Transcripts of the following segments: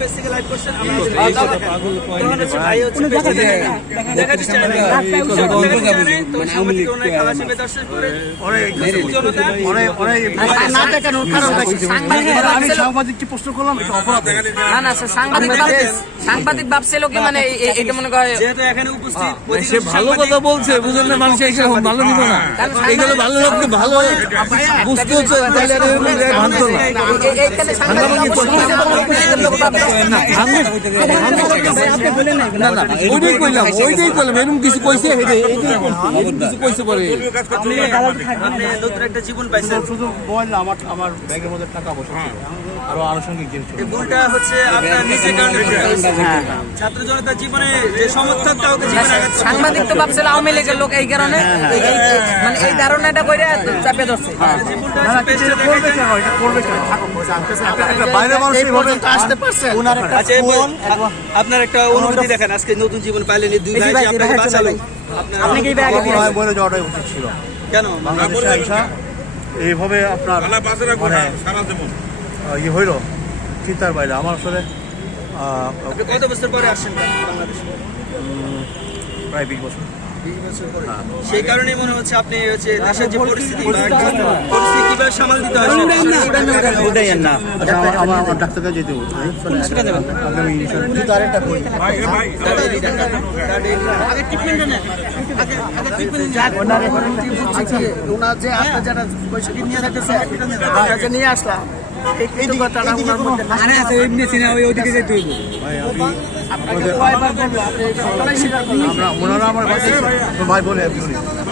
Page থেকে live করছেন আমি সাংবাদিক ওনার খেলা শিখে দর্শক করে। জনতা না দেখানোর কারণ কি? সাংবাদিক আমি ভাবছিল- সাংবাদিককে প্রশ্ন করলাম এটা অপরাধ। না। না সাংবাদিক সাংবাদিক ভাবছিল কি মানে এটা মনে করে যেহেতু এখানে উপস্থিত সে ভালো কথা বলছে বুঝলেন না মানুষ এসে ভালো নিত না। এইগুলো ভালো লোককে ভালো বুঝতে হচ্ছে তাহলে ভাঙতো না। লোক। এই করতে। ছাত্র জনতার জীবনে যে সমর্থকটা ওকে জীবনে আঘাত করছে। সাংবাদিক তো ভাবছিল আওয়ামী লীগের লোক এই কারণে। এই- এই- মানে এই ধারণাটা করে চাপে ধরছে। আসতে পারছে। ওনার একটা আচ্ছা, আপনার একটা অনুভূতি দেখেন আজকে নতুন জীবন পাইলেন দুই ভাই আপনাকে বাঁচালো আপনি কি ব্যাগে হয় বলে যাওয়াটাই উচিত ছিল। কেন? বাংলাদেশে আইসা এইভাবে আপনার মানে ইয়ে হইল চিন্তার বাইরে। আমার আসলে আপনি কত বছর পরে আসছেন বাংলাদেশে? প্রায় বিশ বছর। সেই কারণেই মনে হচ্ছে আপনি হচ্ছে দেশের যে পরিস্থিতি কীভাবে সামাল দিতে হয় সেটা- না। আচ্ছা, আমার আমার আমার ডাক্তার কাছে যেতে বলছে আগামী কিন্তু আরেকটা কই? ওনার যে আপনার যারা পয়সা নিয়ে যাইতেছে নিয়ে আসলাম। এই কৃতজ্ঞতাটা ওনার মধ্যে ভাই আমি আপনাদের আমরা ওনারা আমার ভাই বলে আমি বলি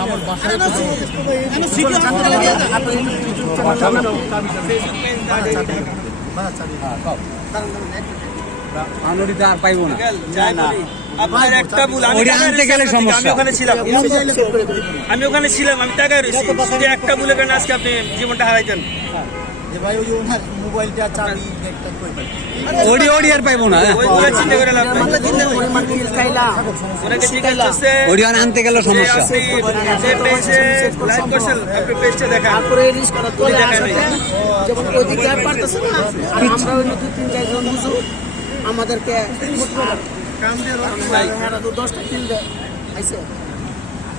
আমার বাসায় আর পাইবো না। যাই আপনার একটা ভুল আমি আনতে গেলে। ওখানে ছিলাম। আমি ওখানে ছিলাম আমি রয়েছি। একটা ভুলের কারণে আজকে আপনি জীবনটা হারাইতেন ওডি ওডি আর পাইবো না ওই চিন্তা করে লাভ নাই। ওনাকে জিজ্ঞেস করছে ওডি আর আনতে গেলে সমস্যা। যে পেজে লাইভ করছেন আপনি পেজটা দেখান। তারপরে রিস্ক করা তোলে দেখা আসাতে নেই। যখন ওইদিকে না আর আমরা ওই দু তিন চারজন বুঝু আমাদেরকে হ্যাঁ কিল দেয় আইসে।